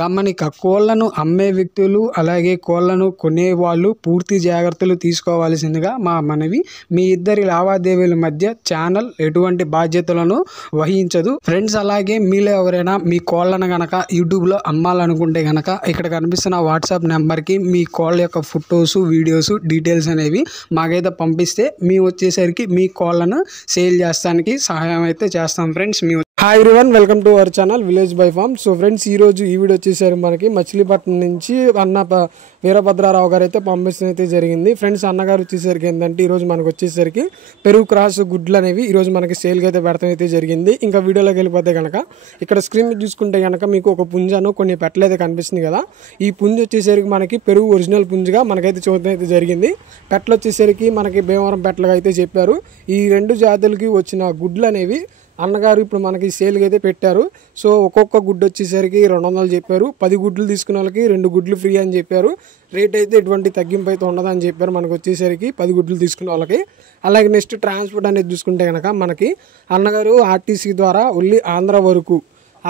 గమనిక కోళ్లను అమ్మే వ్యక్తులు అలాగే కోళ్లను కొనేవాళ్ళు పూర్తి జాగ్రత్తలు తీసుకోవాల్సిందిగా మా మనవి. మీ ఇద్దరి లావాదేవీల మధ్య ఛానల్ ఎటువంటి బాధ్యతలను వహించదు ఫ్రెండ్స్. అలాగే మీలో ఎవరైనా మీ కోళ్లను గనక యూట్యూబ్లో అమ్మాలనుకుంటే గనక ఇక్కడ కనిపిస్తున్న వాట్సాప్ నెంబర్కి మీ కోళ్ళ యొక్క ఫొటోస్ వీడియోస్ డీటెయిల్స్ అనేవి మాకైతే పంపిస్తే మేము వచ్చేసరికి మీ కోళ్లను సేల్ చేస్తానికి సహాయం అయితే చేస్తాం friends. Hi everyone, welcome to our channel village by farm. So friends, ఈరోజు ఈ వీడియో వచ్చేసరికి మనకి మచిలీపట్నం నుంచి వీరభద్రారావు గారు అయితే పంపించడం అయితే జరిగింది ఫ్రెండ్స్. అన్నగారు వచ్చేసరికి ఏంటంటే ఈరోజు మనకు వచ్చేసరికి పెరుగు క్రాస్ గుడ్లు అనేవి ఈరోజు మనకి సేల్కి అయితే పెడతాం అయితే జరిగింది. ఇంకా వీడియోలోకి వెళ్ళిపోతే కనుక ఇక్కడ స్క్రీన్ మీద చూసుకుంటే కనుక మీకు ఒక పుంజను కొన్ని పెట్టలు అయితే కనిపిస్తుంది కదా. ఈ పుంజు వచ్చేసరికి మనకి పెరుగు ఒరిజినల్ పుంజుగా మనకైతే చూడటం అయితే జరిగింది. పెట్టలు వచ్చేసరికి మనకి భీమవరం పెట్టలుగా అయితే చెప్పారు. ఈ రెండు జాతులకి వచ్చిన గుడ్లు అనేవి అన్నగారు ఇప్పుడు మనకి సేల్కి అయితే పెట్టారు. సో ఒక్కొక్క గుడ్డు వచ్చేసరికి 200 చెప్పారు. 10 గుడ్లు తీసుకున్న వాళ్ళకి 2 గుడ్లు ఫ్రీ అని చెప్పారు. రేట్ అయితే ఎటువంటి తగ్గింపు అయితే ఉండదని చెప్పారు మనకు వచ్చేసరికి 10 గుడ్లు తీసుకున్న వాళ్ళకి. అలాగే నెక్స్ట్ ట్రాన్స్పోర్ట్ అనేది చూసుకుంటే కనుక మనకి అన్నగారు ఆర్టీసీ ద్వారా ఓన్లీ ఆంధ్ర వరకు,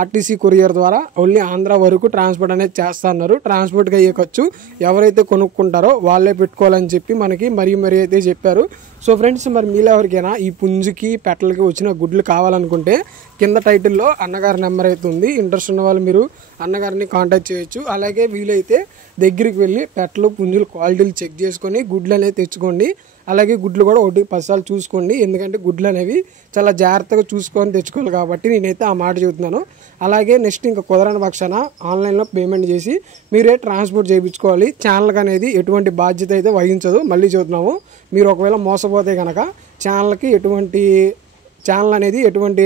ఆర్టీసీ కొరియర్ ద్వారా ఓన్లీ ఆంధ్ర వరకు ట్రాన్స్పోర్ట్ అనేది చేస్తా అన్నారు. ట్రాన్స్పోర్ట్కి అయ్యే ఖర్చు ఎవరైతే కొనుక్కుంటారో వాళ్ళే పెట్టుకోవాలని చెప్పి మనకి మరీ అయితే చెప్పారు. సో ఫ్రెండ్స్, మరి మీలో ఎవరికైనా ఈ పుంజుకి పెట్టలకి వచ్చిన గుడ్లు కావాలనుకుంటే కింద టైటిల్లో అన్నగారి నెంబర్ అయితే ఉంది. ఇంట్రెస్ట్ ఉన్న వాళ్ళు మీరు అన్నగారిని కాంటాక్ట్ చేయొచ్చు. అలాగే వీలైతే దగ్గరికి వెళ్ళి పెట్టలు పుంజులు క్వాలిటీలు చెక్ చేసుకొని గుడ్లు అనేది తెచ్చుకోండి. అలాగే గుడ్లు కూడా 1-10 సార్లు చూసుకోండి. ఎందుకంటే గుడ్లు అనేవి చాలా జాగ్రత్తగా చూసుకొని తెచ్చుకోవాలి కాబట్టి నేనైతే ఆ మాట చెబుతున్నాను. అలాగే నెక్స్ట్ ఇంకా కుదరని పక్షాన ఆన్లైన్లో పేమెంట్ చేసి మీరే ట్రాన్స్పోర్ట్ చేయించుకోవాలి. ఛానల్కి అనేది ఎటువంటి బాధ్యత అయితే వహించదు. మళ్ళీ చెబుతున్నాము, మీరు ఒకవేళ మోసపోతే కనుక ఛానల్ అనేది ఎటువంటి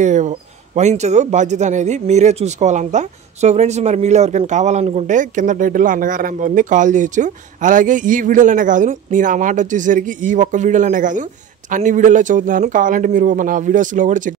వహించదు. బాధ్యత అనేది మీరే చూసుకోవాలంతా. సో ఫ్రెండ్స్, మరి మీరు ఎవరికైనా కావాలనుకుంటే కింద టైటిల్లో అన్నగారి నెంబర్ ఉంది, కాల్ చేయొచ్చు. అలాగే ఈ వీడియోలోనే కాదు, నేను ఆ మాట వచ్చేసరికి ఈ ఒక్క వీడియోలోనే కాదు అన్ని వీడియోలో చదువుతున్నాను. కావాలంటే మీరు మన వీడియోస్లో కూడా చెక్